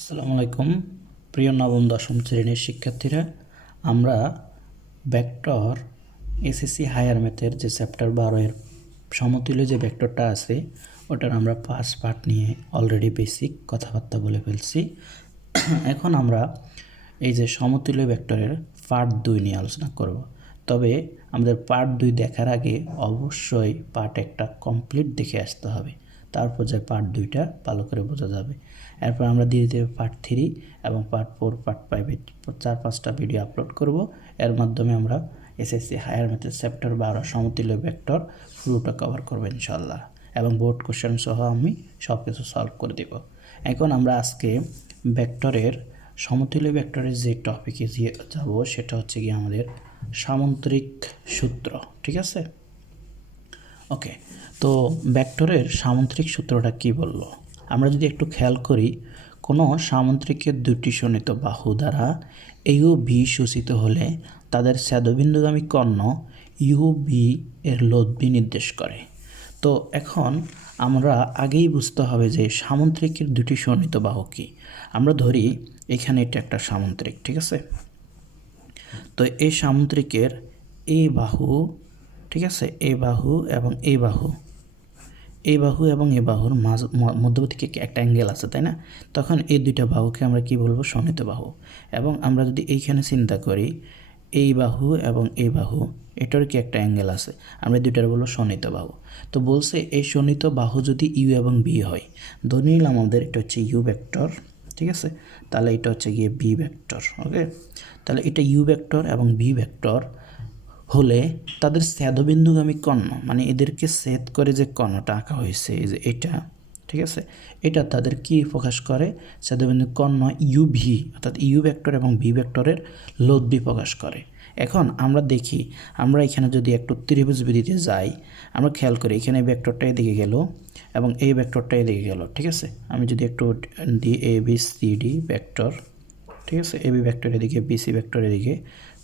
আসসালামু আলাইকুম প্রিয় নবম দশম শ্রেণীর শিক্ষার্থীরা, আমরা ভেক্টর এসএসসি হায়ার ম্যাথের যে চ্যাপ্টার 12 এর সমতুল্য যে ভেক্টরটা আছে ওটার আমরা ফার্স্ট পার্ট নিয়ে অলরেডি বেসিক কথাবার্তা বলে ফেলছি। এখন আমরা এই যে সমতুল্য ভেক্টরের পার্ট 2 নিয়ে আলোচনা করব। তবে আমাদের পার্ট 2 দেখার আগে অবশ্যই পার্ট 1টা কমপ্লিট দেখে আসতে হবে, তারপর যে পার্ট 2টা ভালো করে বোঝা যাবে। এরপর আমরা ধীরে ধীরে পার্ট 3 এবং পার্ট 4, পার্ট 5 4-5টা ভিডিও আপলোড করব। এর মাধ্যমে আমরা এসএসসি হায়ার ম্যাথের চ্যাপ্টার 12 সমতুল্য ভেক্টর পুরোটা কভার করব ইনশাআল্লাহ, এবং বোর্ড কোশ্চেন সহ আমি সব কিছু সলভ করে দেব। এখন আমরা আজকে ভেক্টরের সমতুল্য ভেক্টরের যে টপিকে যাব সেটা হচ্ছে কি আমাদের সামন্তরিক সূত্র। ঠিক আছে, ওকে। তো ভেক্টরের সামন্তরিক সূত্রটা কি বলল, আমরা যদি একটু খেয়াল করি, কোনো সামন্তরিকের দুটি শোণিত বাহু দ্বারা এ ও বি সূচিত হলে তাদের ছেদবিন্দুগামী কর্ণ ইউ বি এর লব্ধি নির্দেশ করে। তো এখন আমরা আগেই বুঝতে হবে যে সামন্তরিকের দুটি শোণিত বাহু কি। আমরা ধরি এখানে এটা একটা সামন্তরিক, ঠিক আছে। তো এই সামন্তরিকের এই বাহু, ঠিক আছে, এই বাহু এবং এই বাহু, এই বাহু এবং এই বাহুর মধ্যবর্তী একটা অ্যাঙ্গেল আছে, তাই না? তখন এই দুইটা বাহুকে আমরা কি বলবো? শোণিত বাহু। এবং আমরা যদি এইখানে চিন্তা করি, এই বাহু এবং এই বাহু, এটার কি একটা অ্যাঙ্গেল আছে, আমরা দুইটার বলবো শোণিত বাহু। তো বলছে এই শোণিত বাহু যদি ইউ এবং বি হয়, ধরে নিলাম আমাদের এটা হচ্ছে ইউ ভেক্টর, ঠিক আছে, তাহলে এটা হচ্ছে গিয়ে বি ভেক্টর। ওকে, তাহলে এটা ইউ ভেক্টর এবং বি ভেক্টর হলে তাদের ছেদবিন্দুগামী কর্ণ, মানে এদেরকে ছেদ করে যে কর্ণটা আঁকা হয়েছে, এই যে এটা, ঠিক আছে, এটা তাদের কি প্রকাশ করে? ছেদবিন্দু কর্ণ ইউ ভি, অর্থাৎ ইউ ভেক্টর এবং ভি ভেক্টরের লব্ধি প্রকাশ করে। এখন আমরা দেখি, আমরা এখানে যদি একটু ত্রিভুজ বিধিতে যাই, আমরা খেয়াল করি এখানে ভেক্টরটা এদিকে গেল এবং এই ভেক্টরটা এদিকে গেল, ঠিক আছে। আমি যদি একটু D A B C D vector, ঠিক আছে, এবি ভেক্টর এদিকে, বিসি ভেক্টর এদিকে,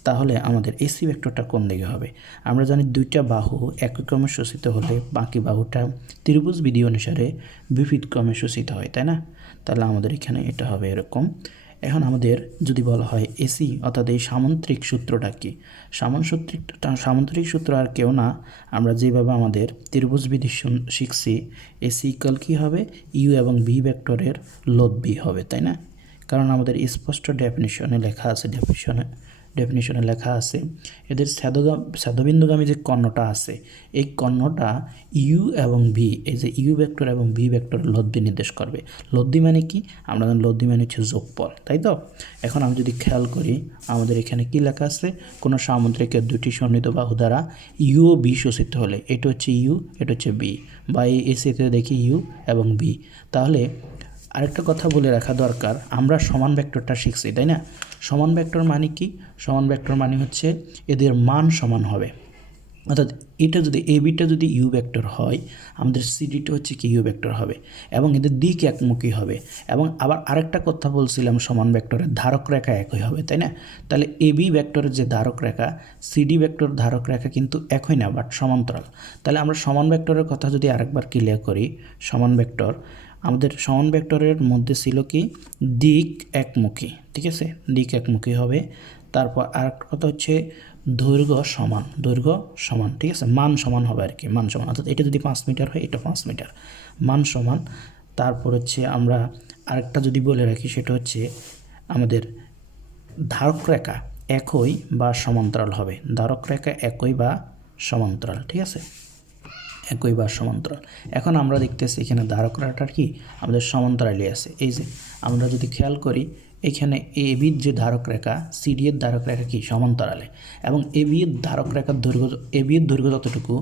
তাহলে আমাদের এসি ভেক্টরটা কোন দিকে হবে? আমরা জানি দুইটা বাহু একই ক্রমে সূচিত হলে বাকি বাহুটা ত্রিভুজ বিধি অনুসারে বিপরীত ক্রমে সূচিত হয়, তাই না? তাহলে আমাদের এখানে এটা হবে এরকম। এখন আমাদের যদি বলা হয় এসি, অর্থাৎ এই সামন্তরিক সূত্রটা কি? সামন্তরিক সূত্র আর কেউ না, আমরা যেভাবে আমাদের ত্রিভুজ বিধি শিখছি, এসি ইকুয়াল কী হবে? ইউ এবং বি ভেক্টরের লব্ধি হবে, তাই না? কারণ আমাদের স্পষ্ট ডেফিনিশনে লেখা আছে, ডেফিনিশনে লেখা আছে এদের ছেদবিন্দুগামী যে কর্ণটা আছে, এই কর্ণটা ইউ এবং ভি, এই যে ইউ ভেক্টর এবং ভি ভেক্টরের লব্ধি নির্দেশ করবে। লব্ধি মানে কি? আমরা জানি লব্ধি মানে হচ্ছে যোগফল, তাই তো? এখন আমি যদি খেয়াল করি, আমাদের এখানে কি লেখা আছে? কোনো সামুদ্রিকের দুটি সন্নিহিত বাহু দ্বারা ইউ ও বি সূচিত হলে, এটা হচ্ছে ইউ, এটা হচ্ছে বি, বা এই এসিতে দেখি ইউ এবং বি। তাহলে আরেকটা কথা বলে রাখা দরকার, আমরা সমান ভেক্টরটা শিখছি, তাই না? সমান ভেক্টর মানে কি? সমান ভেক্টর মানে হচ্ছে এদের মান সমান হবে। অর্থাৎ এটা যদি এবিটা যদি ইউ ভেক্টর হয়, আমাদের সিডিটা হচ্ছে কি ইউ ভেক্টর হবে, এবং এদের দিক একমুখী হবে। এবং আবার আরেকটা কথা বলছিলাম, সমান ভেক্টরের ধারক রেখা একই হবে, তাই না? তাহলে এবি ভেক্টরের যে ধারক রেখা, সিডি ভেক্টর ধারক রেখা কিন্তু একই না, বাট সমান্তরাল। তাহলে আমরা সমান ভেক্টরের কথা যদি আরেকবার ক্লিয়ার করি, সমান ভেক্টর, আমাদের সমান ভেক্টরের মধ্যে ছিল কি দিক একমুখী, ঠিক আছে, দিক একমুখী হবে। তারপর আরেকটা কথা হচ্ছে দৈর্ঘ্য সমান, ঠিক আছে, মান সমান হবে আর কি, মান সমান, অর্থাৎ এটা যদি 5 মিটার হয়, এটা 5 মিটার, মান সমান। তারপর হচ্ছে আমরা আরেকটা যদি বলে রাখি, সেটা হচ্ছে আমাদের ধারক রেখা একই বা সমান্তরাল হবে, ধারক রেখা একই বা সমান্তরাল, ঠিক আছে, একই বা সমান্তরাল। এখন আমরা দেখতেছি এখানে ধারক রেখাটা কি আমাদের সমান্তরালই আছে। এই যে আমরা যদি খেয়াল করি, এখানে এ বির যে ধারক রেখা, সিডি এর ধারক রেখা কি সমান্তরালে, এবং এ বি এর ধারক রেখার দৈর্ঘ্য, এ বি এর দৈর্ঘ্য যতটুকু,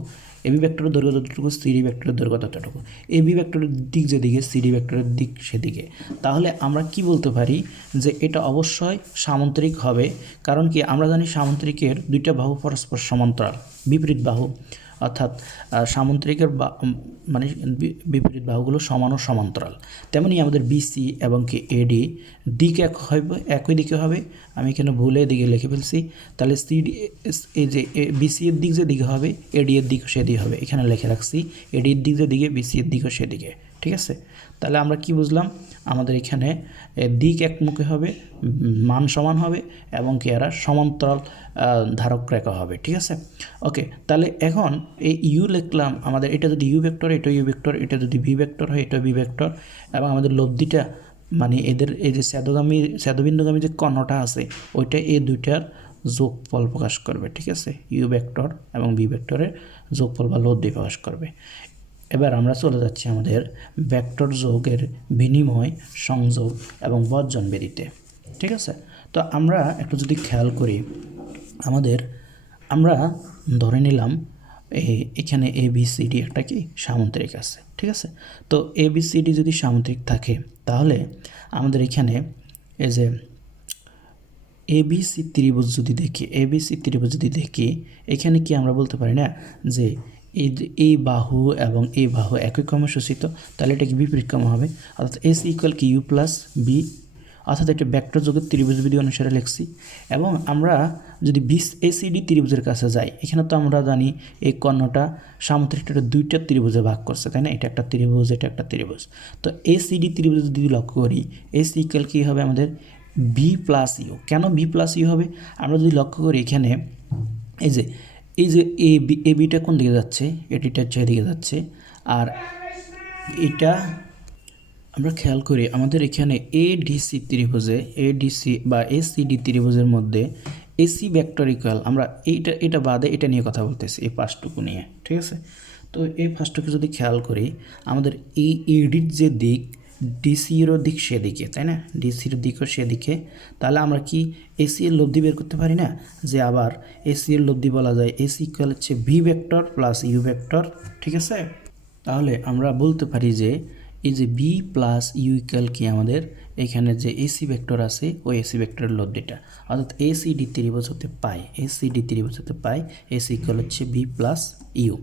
এ বি ভেক্টরের দৈর্ঘ্য যতটুকু, সিডি ভেক্টরের দৈর্ঘ্য ততটুকু। এ বি ভেক্টরের দিক যেদিকে, সিডি ভেক্টরের দিক সেদিকে। তাহলে আমরা কি বলতে পারি যে এটা অবশ্যই সামন্তরিক হবে। কারণ কি? আমরা জানি সামন্তরিকের দুইটা বাহু পরস্পর সমান্তরাল, বিপরীত বাহু, অর্থাৎ সামন্তরিকের মানে বিপরীত বাহুগুলো সমান ও সমান্তরাল। তেমনি আমাদের বিসি এবং কি এডি দিক একই দিকে হবে। আমি এখানে ভুলে দিকে লিখে ফেলছি, তাহলে সিডি, এই যে বিসি এর দিক যে দিকে হবে, এডি এর দিক সেদিকে হবে, এখানে লিখে রাখছি এডি এর দিক যে দিকে, বিসি এর দিকও সেদিকে, ঠিক আছে। তাহলে আমরা কি বুঝলাম, আমাদের এখানে দিক একমুখী হবে, মান সমান হবে এবং কি এরা সমান্তরাল ধারক রেখা হবে। ঠিক আছে, ওকে। তাহলে এখন এই ইউ লিখলাম, আমাদের এটা যদি ইউ ভেক্টর, এটা ইউ ভেক্টর, এটা যদি ভি ভেক্টর হয়, এটা ভি ভেক্টর, এবং আমাদের লব্ধিটা মানে এদের এই যে স্যাদবিন্দুগামী যে কর্ণটা আছে ওইটা এই দুইটার যোগফল প্রকাশ করবে। ঠিক আছে, ইউ ভেক্টর এবং ভি ভেক্টরের যোগফল বা লব্ধি প্রকাশ করবে। এবার আমরা চলে যাচ্ছি আমাদের ভেক্টর যোগের বিনিময়, সংযোগ এবং বর্জন বিধিতে। ঠিক আছে, তো আমরা একটু যদি খেয়াল করি, আমরা ধরে নিলাম এখানে এ বি সি ডি একটা কি সামুদ্রিক আছে। ঠিক আছে, তো এ বি সি ডি যদি সামুদ্রিক থাকে তাহলে আমাদের এখানে এই যে এবিসি ত্রিভুজ যদি দেখি, এখানে কি আমরা বলতে পারি না যে এই বাহু এবং এই বাহু একই ক্রমে সূচিত, তাহলে এটা কি বিপরীত ক্রম হবে, অর্থাৎ এস ইকুয়াল কি ইউ প্লাস বি, অর্থাৎ এটা ভেক্টর যোগের ত্রিভুজ বিধি অনুসারে লিখছি। এবং আমরা যদি এসিডি ত্রিভুজের কাছে যাই, এখানে তো আমরা জানি এই কর্ণটা সামুদ্রিকটা দুইটা ত্রিভুজে ভাগ করছে, তাই না, এটা একটা ত্রিভুজ, এটা একটা ত্রিভুজ। তো এসিডি ত্রিভুজ যদি লক্ষ্য করি, এস ইকুয়াল কি হবে আমাদের বি প্লাস ইউ। কেন বি প্লাস ইউ হবে, আমরা যদি লক্ষ্য করি এখানে এই যে এ বিটা কোন দিকে যাচ্ছে, এটিটা হচ্ছে এদিকে যাচ্ছে, আর এটা আমরা খেয়াল করি আমাদের এখানে এডিসি ত্রিভুজে, এডিসি বা এসিডি ত্রিভুজের মধ্যে এসি ভেক্টর ইকুয়াল, আমরা এটা বাদে এটা নিয়ে কথা বলতেছি, এই পাঁচটুকু নিয়ে। ঠিক আছে, তো এই পাঁচটুকু যদি খেয়াল করি, আমাদের এই এডির যে দিক, ডিসিরও দিক সেদিকে, তাই না, ডিসির দিকও সেদিকে, তাহলে আমরা কি এসি এর লব্ধি বের করতে পারি না, যে আবার এসি এর লব্ধি বলা যায় এসি ইকুয়াল হচ্ছে V vector plus U vector. ঠিক আছে, তাহলে আমরা বলতে পারি যে এই যে বি প্লাস ইউ ইকুয়াল কি আমাদের এখানে যে এসি ভেক্টর আছে ওই এসি ভেক্টরের লব্ধিটা, অর্থাৎ এসিডি ত্রিভুজ হতে পাই, এসি ইকুয়াল হচ্ছে বি প্লাস ইউ।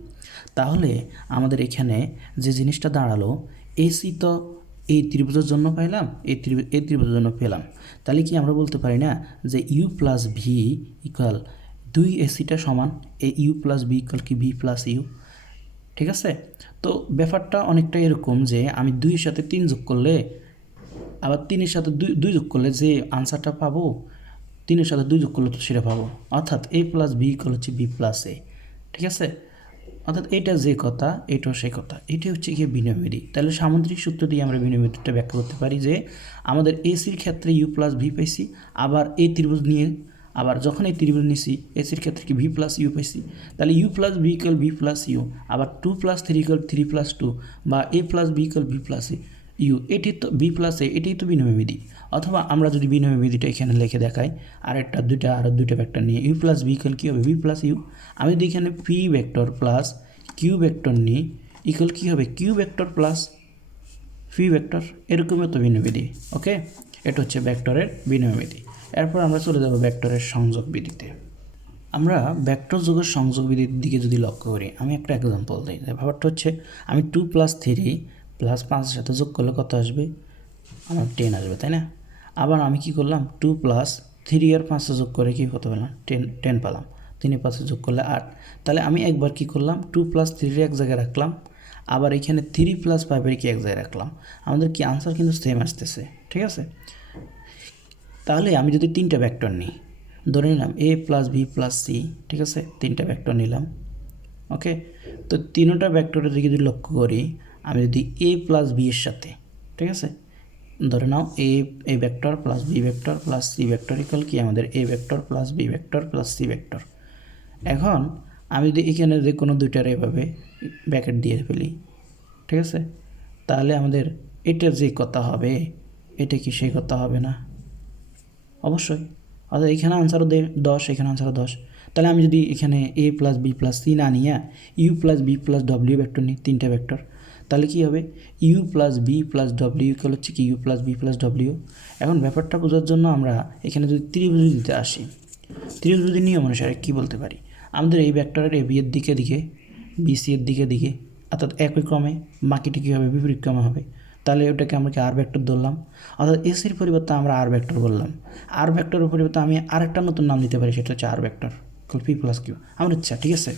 তাহলে আমাদের এখানে যে জিনিসটা দাঁড়ালো, এসি তো এই ত্রিভুজের জন্য পাইলাম, এই ত্রিভুজের জন্য পেলাম, তাহলে কি আমরা বলতে পারি না যে ইউ প্লাস ভি ইকুয়াল দুই এসিটা সমান, এই ইউ প্লাস ভি ইকুয়াল কি ভি প্লাস ইউ। ঠিক আছে, তো ব্যাপারটা অনেকটা এরকম যে আমি 2-এর সাথে 3 যোগ করলে, আবার 3-এর সাথে 2 যোগ করলে যে আনসারটা পাবো, 3-এর সাথে 2 যোগ করলে তো সেটা পাবো, অর্থাৎ এ প্লাস বি ইকুয়াল হচ্ছে বি প্লাস এ। ঠিক আছে, অর্থাৎ এটা যে কথা এটাও সেই কথা, এটা হচ্ছে গিয়ে বিনিময় বিধি। তাহলে সামুদ্রিক সূত্র দিয়ে আমরা বিনিময় বিধিটা ব্যাখ্যা করতে পারি যে আমাদের এসির ক্ষেত্রে ইউ প্লাস ভি পাইছি, আবার এই ত্রিভুজ নিয়ে আবার যখন এই ত্রিভুজ নিছি এসির ক্ষেত্রে কি ভি প্লাস ইউ পাইছি, তাহলে U plus B equal V plus U, আবার 2 প্লাস 3 ইকুয়াল 3 প্লাস 2, বা A plus B equal V plus U, এটি তো বি প্লাস এ, এটাই তো বিনিময় বিধি। অথবা আমরা যদি বিনিময় বিধিটা এখানে লিখে দেখাই, আরও দুইটা ভেক্টর নিয়ে ইউ প্লাস বি ইকুয়াল কী হবে ভি প্লাস ইউ, আমি যদি এখানে P vector plus Q vector নিই ইকুয়াল কী হবে Q vector plus P vector, এরকমই তো বিনিময় বিধি। ওকে, এটা হচ্ছে ভেক্টরের বিনিময় বিধি। এরপর আমরা চলে যাব ভেক্টরের সংযোগ বিধিতে। আমরা ভেক্টর যোগের সংযোগ বিধির দিকে যদি লক্ষ্য করি, আমি একটা এক্সাম্পল দিই। ব্যাপারটা হচ্ছে আমি 2 + 3 + 5-এর সাথে যোগ করলে কত আসবে, আমার 10 আসবে, তাই না। আবার আমি কি করলাম 2 + 3 আর 5 যোগ করে কি কত পেলাম 10 পেলাম, 3 5 যোগ করলে 8। তাহলে আমি একবার কি করলাম 2 + 3 এক জায়গায় রাখলাম, আবার এখানে 3 + 5 কি এক জায়গায় রাখলাম, আমাদের কি আনসার কিন্তু সেম আসতেছে। ঠিক আছে, তাহলে আমি যদি 3টা ভেক্টর নিই, ধরে নিলাম এ প্লাস বি প্লাস সি, ঠিক আছে, 3টা ভেক্টর নিলাম। ওকে, তো 3টা ভেক্টরের দিকে যদি লক্ষ্য করি, আমি যদি এ প্লাস বি এর সাথে, ঠিক আছে, ধরে নাও A vector plus B vector plus C vector equal কি আমাদের A vector plus B vector plus C vector. এখন আমি যদি এখানে যে কোনো দুইটার এভাবে ব্র্যাকেট দিয়ে ফেলি, ঠিক আছে, তাহলে আমাদের এটা যে কথা হবে এটা কি সেই কথা হবে না, অবশ্যই। অর্থাৎ এখানে আনসারও 10, এখানে আনসারও 10। তাহলে আমি যদি এখানে A plus B plus C না নিয়ে U plus B plus W vector নিই, 3টা ভেক্টর, তাহলে কী হবে U plus B plus W equal হচ্ছে কি U plus B plus W. এখন ব্যাপারটা বোঝার জন্য আমরা এখানে যদি ত্রিভুজ দিতে আসি, ত্রিভুজ নিয়ম অনুসারে কী বলতে পারি, আমাদের এই ভেক্টরের এ বি এর দিকে বি সি এর দিকে, অর্থাৎ একই ক্রমে, বাকিটা কী হবে বিপরীত ক্রমে হবে। তাহলে ওটাকে আমরা কি আর ভেক্টর ধরলাম, অর্থাৎ এসির পরিবর্তে আমরা আর ভেক্টর বললাম। আর ভেক্টরের পরিবর্তে আমি আরেকটা নতুন নাম দিতে পারি, সেটা হচ্ছে আর ভেক্টর পি প্লাস কিউ, আমার ইচ্ছা। ঠিক আছে,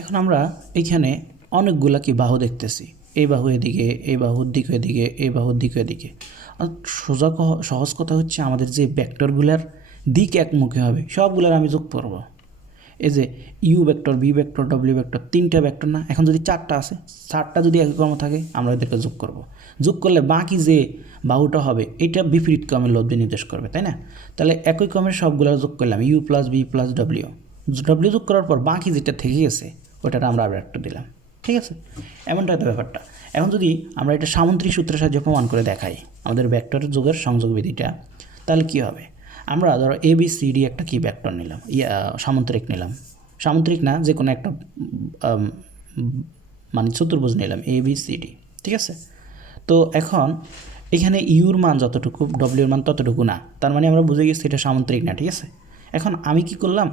এখন আমরা এখানে অনেকগুলা কি বাহু দেখতেছি, এই বাহু এদিকে, এই বাহুর দিক এদিকে, এই বাহুর দিক এদিকে। আর সহজ কথা হচ্ছে আমাদের যে ভেক্টরগুলোর দিক একমুখী হবে সবগুলোর আমি যোগ করব। এই যে U vector, B vector, W vector, 3টা ভেক্টর না, এখন যদি 4টা আছে, 4টা যদি একই ক্রমে থাকে আমরা এদেরকে যোগ করব। যোগ করলে বাকি যে বাহুটা হবে এটা বিপরীত ক্রমে লব্ধি নির্দেশ করবে, তাই না? তাহলে একই ক্রমের সবগুলো যোগ করলাম, U plus B plus W. W যোগ করার পর বাকি যেটা থেকে গেছে ওটা আমরা আবার একটা দিলাম, ঠিক আছে? এমনটা হয়তো ব্যাপারটা। এখন যদি আমরা এটা সামন্ত্রিক সূত্রের সাহায্যে প্রমাণ করে দেখাই আমাদের ভেক্টর যোগের সংযোগ বিধিটা, তাহলে কী হবে? আমরা ধরো এ বি সি ডি একটা কি ভেক্টর নিলাম, সামন্ত্রিক নিলাম, সামন্ত্রিক না যে কোনো একটা মানে চতুর্ভুজ নিলাম এ বি সি ডি, ঠিক আছে? তো এখন এখানে ইউর মান যতটুকু, ডব্লিউর মান ততটুকু না, তার মানে আমরা বুঝে গেছি এটা সামন্ত্রিক না, ঠিক আছে? এখন আমি কি করলাম,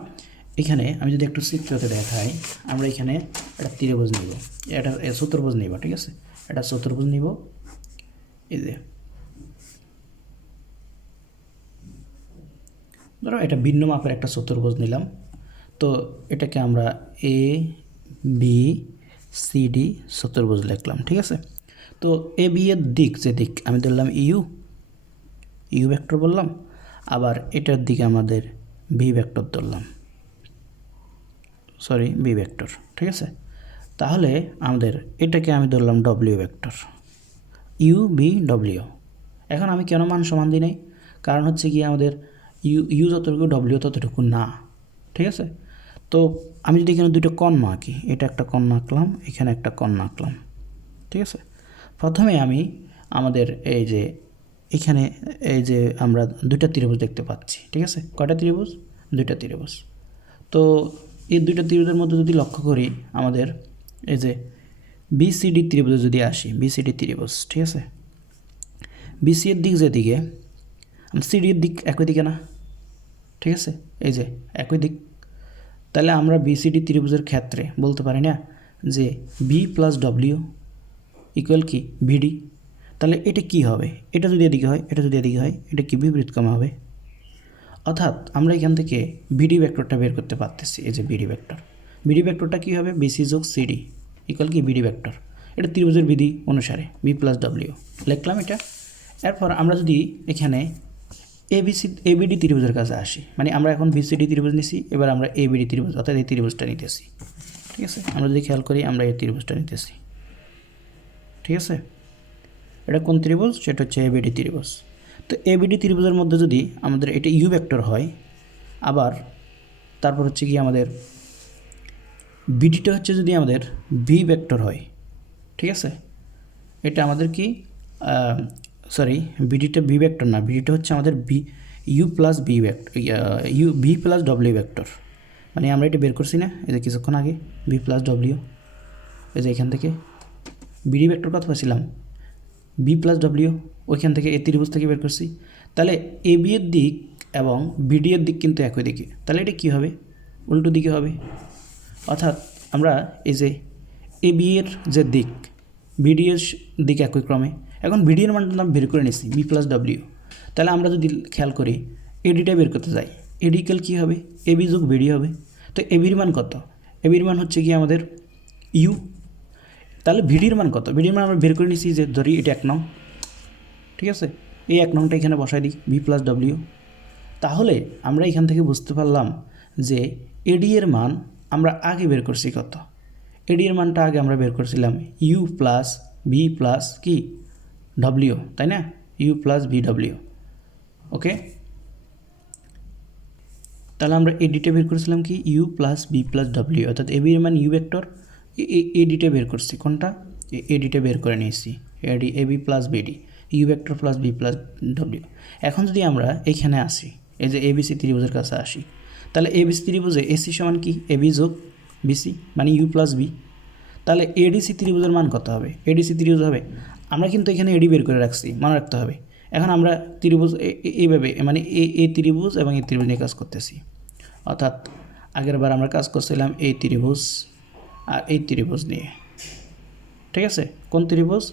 এখানে আমি যদি একটু চিত্রতে দেখাই, আমরা এখানে একটা ত্রিভুজ নিব, এটা চতুর্ভুজ নিব, ঠিক আছে? এটা চতুর্ভুজ নিব, এই যে ধরো এটা ভিন্ন মাপের একটা চতুর্ভুজ নিলাম। তো এটাকে আমরা এ বি সি ডি চতুর্ভুজ লিখলাম, ঠিক আছে? তো এ বি এর দিক, যে দিক আমি ধরলাম ইউ ভেক্টর বললাম, আবার এটার দিকে আমাদের বি ভেক্টর ধরলাম, সরি বি ভেক্টর, ঠিক আছে? তাহলে আমাদের এটাকে আমি ধরলাম W vector, U B W. এখন আমি কেন মান সমান দিই নাই? কারণ হচ্ছে কি আমাদের ইউ যতটুকু ডব্লিউ ততটুকু না, ঠিক আছে? তো আমি যদি এখানে দুটো কর্ণ আঁকি, এটা একটা কর্ণ আঁকলাম, এখানে একটা কর্ণ আঁকলাম, ঠিক আছে? প্রথমে আমি আমাদের এই যে এখানে এই যে আমরা দুইটা ত্রিভুজ দেখতে পাচ্ছি, ঠিক আছে? কয়টা ত্রিভুজ? দুইটা ত্রিভুজ। তো এই দুইটা ত্রিভুজের মধ্যে যদি লক্ষ্য করি, আমাদের এই যে বিসিডি ত্রিভুজে যদি আসি, বিসিডি ত্রিভুজ, ঠিক আছে? বিসি এর দিক যেদিকে, সিডি এর দিক একই দিকে না, ঠিক আছে? এই যে একই দিক। তাহলে আমরা বিসিডি ত্রিভুজের ক্ষেত্রে বলতে পারি না যে বি প্লাস ডব্লিউ ইকুয়াল কি ভিডি? তাহলে এটা কি হবে? এটা যদি এদিকে হয়, এটা যদি এদিকে হয়, এটা কি বিপরীতক্রমে হবে? অর্থাৎ আমরা এখান থেকে বিডি ভেক্টরটা বের করতে পারতেছি। এই যে বিডি ভেক্টর, বিডি ভেক্টরটা কী হবে? বিসি যোগ সিডি ইকুয়াল কি বিডি ভেক্টর। এটা ত্রিভুজের বিধি অনুসারে বি প্লাস ডব্লিউ লিখলাম এটা। এরপর আমরা যদি এখানে এবিডি ত্রিভুজের কাছে আসি, মানে আমরা এখন বিসিডি ত্রিভুজ নিছি, এবার আমরা এবিডি ত্রিভুজ অর্থাৎ এই ত্রিভুজটা নিতেছি, ঠিক আছে? আমরা যদি খেয়াল করি আমরা এই ত্রিভুজটা নিতেছি, ঠিক আছে? এটা কোন ত্রিভুজ? সেটা হচ্ছে এবিডি ত্রিভুজ। তো এবিডি ত্রিভুজের মধ্যে যদি আমাদের এটা ইউ ভেক্টর হয়, আবার তারপর হচ্ছে কি আমাদের বিডিটা হচ্ছে যদি আমাদের বি ভেক্টর হয়, ঠিক আছে? এটা আমাদের কি সরি বিডিটা বি ভেক্টর না, বিডিটা হচ্ছে আমাদের B U plus B vector, U B plus W vector. মানে আমরা এটা বের করছি না এই যে কিছুক্ষণ আগে, বি প্লাস ডব্লিউ, এই যে এখান থেকে বিডি ভেক্টর কত পাচ্ছিলাম? বি প্লাস ডব্লিউ, ওইখান থেকে এ ত্রিভুজ থেকে বের করছি। তাহলে এ বি এর দিক এবং বিডি এর দিক কিন্তু একই দিকে, তাহলে এটা কী হবে? উল্টো দিকে হবে। অর্থাৎ আমরা এই যে এ বি এর যে দিক, বিডি এর দিক একই ক্রমে। এখন বিডি এর মানটা আমরা বের করে নিছি বি প্লাস ডব্লিউ। তাহলে আমরা যদি খেয়াল করি এডিটা বের করতে যাই, এডিক্যাল কী হবে? এবি যোগ বিডি হবে। তো এবির মান কত? এবির মান হচ্ছে কি আমাদের ইউ। তাহলে ভিডির মান কত? ভিডির মান আমরা বের করে নিছি, যে ধরি এটা 1 নং, ঠিক আছে? এই 1 নংটা এখানে বসাই দিই, বি প্লাস ডব্লিউ। তাহলে আমরা এখান থেকে বুঝতে পারলাম যে এডি এর মান আমরা আগে বের করছি কত? এডি এর মানটা আগে আমরা বের করছিলাম ইউ প্লাস বি প্লাস কি ডব্লিউ, তাই না? U plus B W, okay? তাহলে আমরা এডিটা বের করেছিলাম কি U plus B plus W, অর্থাৎ এবি এর মান ইউ ভেক্টর, এডিটা বের করছি, কোনটা? এডিটা বের করে নিয়েছি, AD AB plus BD, U vector plus B plus W. এখন যদি আমরা এইখানে আসি, এই যে এবিসি ত্রিভুজের কাছে আসি, তাহলে এবিসি ত্রিভুজে এসি সমান কি এবি যোগ বিসি, মানে ইউ প্লাস বি। তাহলে এডিসি ত্রিভুজের মান কত হবে? এডিসি ত্রিভুজ হবে, আমরা কিন্তু এখানে এডি বের করে রাখছি, মনে রাখতে হবে। এখন আমরা ত্রিভুজ এইভাবে, মানে এই ত্রিভুজ এবং এই ত্রিভুজ নিয়ে কাজ করতেছি। অর্থাৎ আগের বার আমরা কাজ করছিলাম এই ত্রিভুজ আর এই ত্রিভুজ নিয়ে, ঠিক আছে? কোন ত্রিভুজ?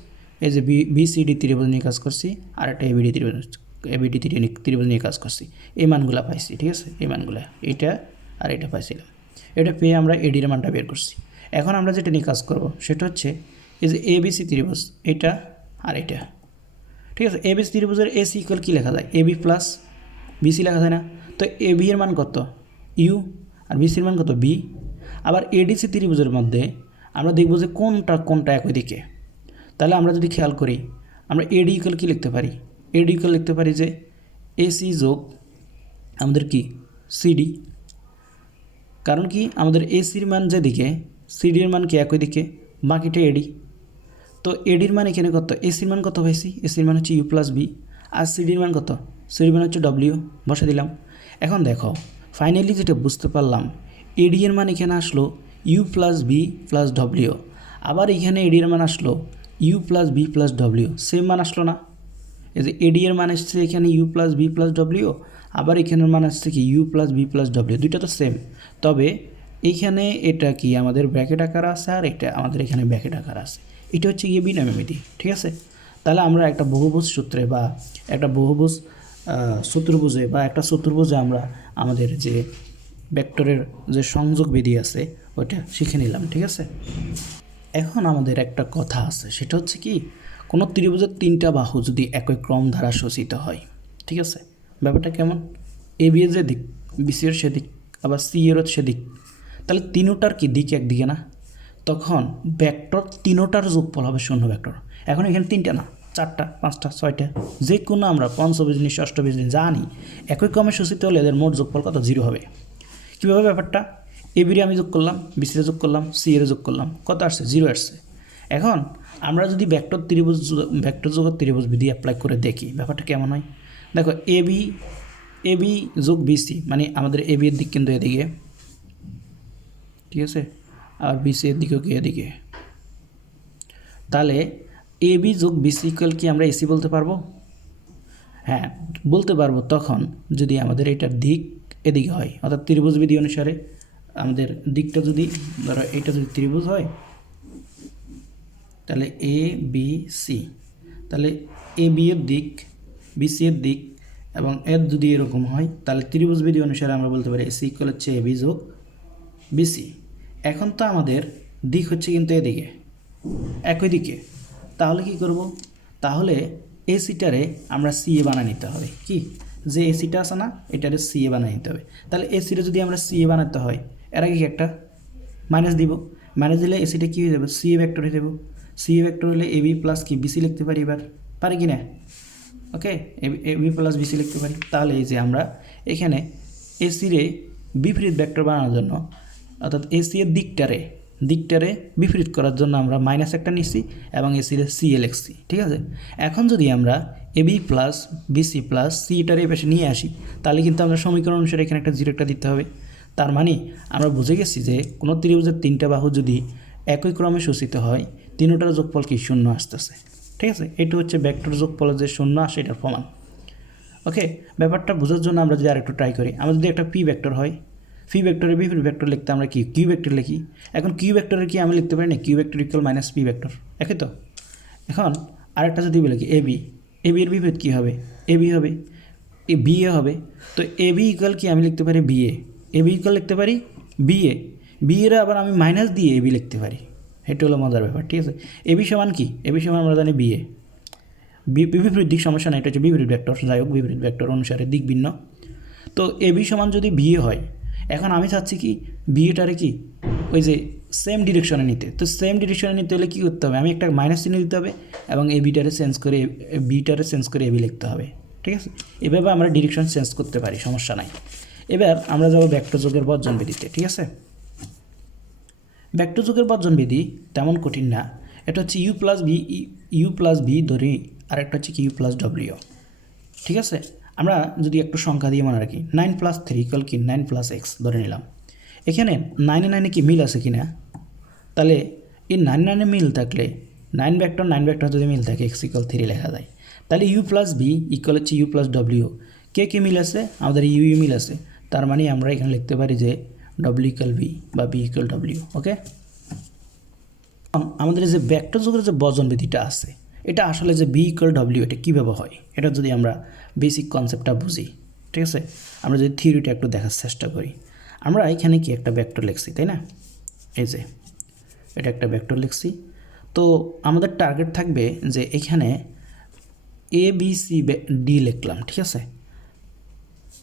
এই যে বিসিডি ত্রিভুজ নিয়ে কাজ করছি, আর একটা এবিডি ত্রিভুজ নিয়ে কাজ করছি। এই মানগুলো পাইছি, ঠিক আছে? এই মানগুলো এইটা আর এটা পাইছিলাম। এটা পেয়ে আমরা এডির মানটা বের করছি। এখন আমরা যেটা নিয়ে কাজ করব সেটা হচ্ছে এই যে এবিসি ত্রিভুজ এটা আর এটা, ঠিক আছে। এবিসি ত্রিভুজের এসি ইকুয়াল কী লেখা যায়, এবি প্লাস বিসি লেখা যায় না? তো এবি এর মান কত, ইউ, আর বিসির মান কত, বি। আবার এডিসি ত্রিভুজের মধ্যে আমরা দেখব যে কোনটা একই দিকে। তাহলে আমরা যদি খেয়াল করি, আমরা এডি ইকুয়াল কী লিখতে পারি, এডি ইকুয়াল লিখতে পারি যে এসি যোগ আমাদের কি সিডি। কারণ কি আমাদের এসির মান যেদিকে সিডির মান কি একই দিকে, বাকিটা এডি। তো এডির মান এখানে কত, এসির মান কত পাইছি, এসির মান হচ্ছে ইউ প্লাস বি, আর সিডির মান কত, সিডির মান হচ্ছে ডব্লিউ, বসে দিলাম। এখন দেখো ফাইনালি যেটা বুঝতে পারলাম, এডি এর মান এখানে আসলো U plus B plus W, আবার এখানে এডি এর মান আসলো U plus B plus W, same মান আসলো না? এই যে এডি এর মান আসছে এখানে U plus B plus W, আবার এখানের মান আসছে কি U plus B plus W, দুইটা তো সেম। তবে এইখানে এটা কি আমাদের ব্র্যাকেট আকার আছে, আর এটা আমাদের এখানে ব্র্যাকেট আকার আছে। এটা হচ্ছে গিয়ে বিনয়মিতি, ঠিক আছে। তাহলে আমরা একটা বহুভুজ সূত্রে বা একটা বহুভুজ চতুর্ভুজে বা একটা চতুর্ভুজে আমরা আমাদের যে ভেক্টরের যে সংযোগ বিধি আছে ওইটা শিখে নিলাম, ঠিক আছে। এখন আমাদের একটা কথা আছে, সেটা হচ্ছে কি কোনো ত্রিভুজের তিনটা বাহু যদি একই ক্রম দ্বারা শোষিত হয়, ঠিক আছে। ব্যাপারটা কেমন, এ বি এর যে দিক, বিসি এর সেদিক, আবার সি এরও সেদিক, তাহলে তিনোটার কি দিক একদিকে না? তখন ভেক্টর তিনোটার যোগফল হবে শূন্য ভেক্টর। এখন এখানে তিনটা না, চারটা, পাঁচটা, ছয়টা, যে কোনো আমরা পঞ্চবীজনী ষষ্ঠবীজনী জানি একই ক্রমে শোষিত হলে এদের মোট যোগফল কত, 0 হবে। কীভাবে ব্যাপারটা, এ বিরে আমি যোগ করলাম, বিসিরে যোগ করলাম, সি এর যোগ করলাম, কত আসছে, 0 আসছে। এখন আমরা যদি ভেক্টর যোগের ত্রিভুজ বিধি অ্যাপ্লাই করে দেখি ব্যাপারটা কেমন হয়। দেখো এ বি যোগ বিসি, মানে আমাদের এ বি এর দিক কিন্তু এদিকে, ঠিক আছে, আর বিসি এর দিকেও কি এদিকে। তাহলে এ বি যোগ বিসি ইকুয়াল কি আমরা এসি বলতে পারবো? হ্যাঁ বলতে পারবো, তখন যদি আমাদের এটার দিক এদিকে হয়, অর্থাৎ ত্রিভুজ বিধি অনুসারে আমাদের দিকটা যদি ধরো এটা যদি ত্রিভুজ হয়, তাহলে এ বি সি, তাহলে এ বি এর দিক, বিসি এর দিক এবং এর যদি এরকম হয়, তাহলে ত্রিভুজ বিধি অনুসারে আমরা বলতে পারি এসি ইকুয়াল হচ্ছে এ বি যোগ বিসি। এখন তো আমাদের দিক হচ্ছে কিন্তু এদিকে, একই দিকে। তাহলে কি করব, তাহলে এসিটারে আমরা সি এ বানিয়ে নিতে হবে। কি যে এসিটা আছে না, এটারে সি এ বানিয়ে নিতে হবে। তাহলে এসিটা যদি আমরা সি এ বানাতে হয়, এর আগে কি একটা মাইনাস দিব, মাইনাস দিলে এসিটা কী হয়ে যাবে, সি এ ভেক্টর হয়ে যাবে। সি এ ভেক্টর হলে এ বি প্লাস কি বিসি লিখতে পারি, এবার পারি কি না? ওকে, এ বি প্লাস বিসি লিখতে পারি। তাহলে এই যে আমরা এখানে এসিরে বিপরীত ভেক্টর বানানোর জন্য, অর্থাৎ এসি এর দিকটারে বিপরীত করার জন্য আমরা মাইনাস একটা নিচ্ছি এবং এসিরে সি এ লিখছি, ঠিক আছে। এখন যদি আমরা এ বি প্লাস বিসি প্লাস সিটারে পাশে নিয়ে আসি, তাহলে কিন্তু আমরা সমীকরণ অনুসারে এখানে একটা 0 একটা দিতে হবে। তার মানে আমরা বুঝে গেছি যে কোনো ত্রিভুজের তিনটা বাহু যদি একই ক্রমে শোষিত হয়, তিনটার যোগফল কি শূন্য আসতেছে, ঠিক আছে। এটা হচ্ছে ভেক্টর যোগফলের যে শূন্য আসে এটার প্রমাণ। ওকে, ব্যাপারটা বোঝার জন্য আমরা যদি আরেকটু ট্রাই করি, আমরা যদি একটা পি ভেক্টর হয়, পি ভেক্টরের বিপরীত ভেক্টর লিখতে আমরা কি কিউ ভেক্টর লিখি। এখন কিউ ভেক্টরের কি আমি লিখতে পারি না, Q vector equal minus P vector, একই তো। এখন আরেকটা যদি বলি কি এ বি এর বিপরীত কী হবে, এ বি হবে, এ বি এ হবে। তো এ বি ইকুয়াল কি আমি লিখতে পারি বি এ বি ইকুয়াল লিখতে পারি বি এর আবার আমি মাইনাস দিয়ে এ বি লিখতে পারি। এটা হলো মজার ব্যাপার, ঠিক আছে। এ বি সমান কি, এ বি সমান আমরা জানি বি বিপরীত দিক, সমস্যা না, এটা হচ্ছে বিপরীত ভেক্টর, যাই হোক বিপরীত ভেক্টর অনুসারে দিক ভিন্ন। তো এ বি সমান যদি বি এ হয়, এখন আমি চাচ্ছি কি বি এটারে কি ওই যে সেম ডিরেকশনে নিতে। তো সেম ডিরেকশনে নিতে হলে কী করতে হবে, আমি একটা মাইনাস চিহ্ন দিতে হবে এবং এ বিটারে চেঞ্জ করে বিটারে চেঞ্জ করে এ বি লিখতে হবে, ঠিক আছে। এভাবে আমরা ডিরেকশন চেঞ্জ করতে পারি, সমস্যা নাই। এবার আমরা যাবো ভেক্টর যোগের বর্জন বিধিতে, ঠিক আছে। ভেক্টর যোগের বর্জন বিধি তেমন কঠিন না, এটা হচ্ছে ইউ প্লাস বি ধরি, আর একটা হচ্ছে কি ইউ প্লাস ডব্লিউ, ঠিক আছে। আমরা যদি একটু সংখ্যা দিয়ে মনে রাখি, 9 + 3 ইকুয়াল কি 9 + x ধরে নিলাম। এখানে 9 কি মিল আছে কি না, তাহলে এই 9 মিল থাকলে 9 ভেক্টর যদি মিল থাকে x = 3 লেখা যায়। তাহলে ইউ প্লাস বি ইকুয়াল হচ্ছে ইউ প্লাস ডব্লিউ, কে মিল আছে, আমাদের ইউ মিল আছে। তার মানে আমরা এখানে লিখতে পারি যে ডব্লিউ = বি বা বি = ডব্লিউ। ওকে, আমাদের যে ভেক্টর যোগের যে বর্জন বিধিটা আছে, এটা আসলে যে বি = ডব্লিউ এটা কীভাবে হয়, এটা যদি আমরা বেসিক কনসেপ্টটা বুঝি, ঠিক আছে। আমরা যদি থিওরিটা একটু দেখার চেষ্টা করি, আমরা এখানে কি একটা ভেক্টর লিখছি, তাই না, এই যে এটা একটা ভেক্টর লিখছি। তো আমাদের টার্গেট থাকবে যে এখানে এ বি সি ডি লিখলাম, ঠিক আছে।